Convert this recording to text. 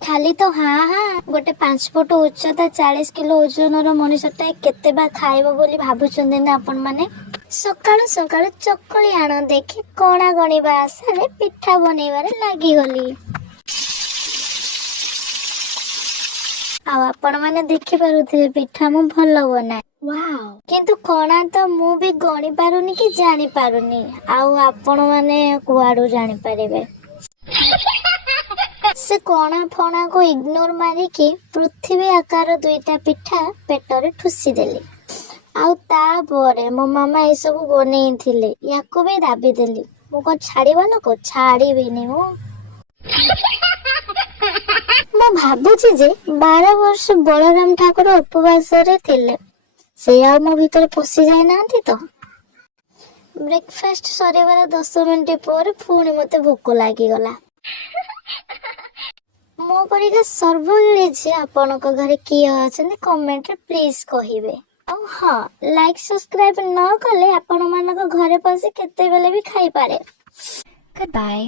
ଖାଲି ତ हाँ हाँ गोटे 5 फुट उच्चता 40 किलो ओजनर मनुष्यटा केते बा खाइब बोली भाबुचंदी ना आपण माने। सकाळु सकाळु चकली आण देखि कणा गणिबा आशारे पिठा बनैबारे लागि गली। आपण माने देखि पारुथिबे पिठा मु भलो बनाए। वाओ किंतु कणा तो मु भी गणी पारुनी कि जानि पारुनी। आपण माने कुआडू जानि पारिबे। से कणा फणा को इग्नोर मारिकी पृथ्वी आकार 2टा पिठा पेटरे ठुसी देली। आउ तापरे मो मामा ए सब बनेई थिले याको भी दाबी देली। मु को छाड़ीबा लोक छाड़ीबिनी मु। मु भाबुची जे 12 वर्ष बलराम ठाकुर उपवास रे थिले से आ मो भीतर पसी जाय नांती तो। ब्रेकफास्ट सरीबार 10 मिनिट पर पुणी मते भोक लागी गला। मो परिका सर्वगिरी जे आपनक घरे किए अछन कमेंट रे प्लीज कहिबे। हाँ लाइक सब्सक्राइब न कले आपण मानक घरे पसी केते बेले भी खाई पारे। Good bye.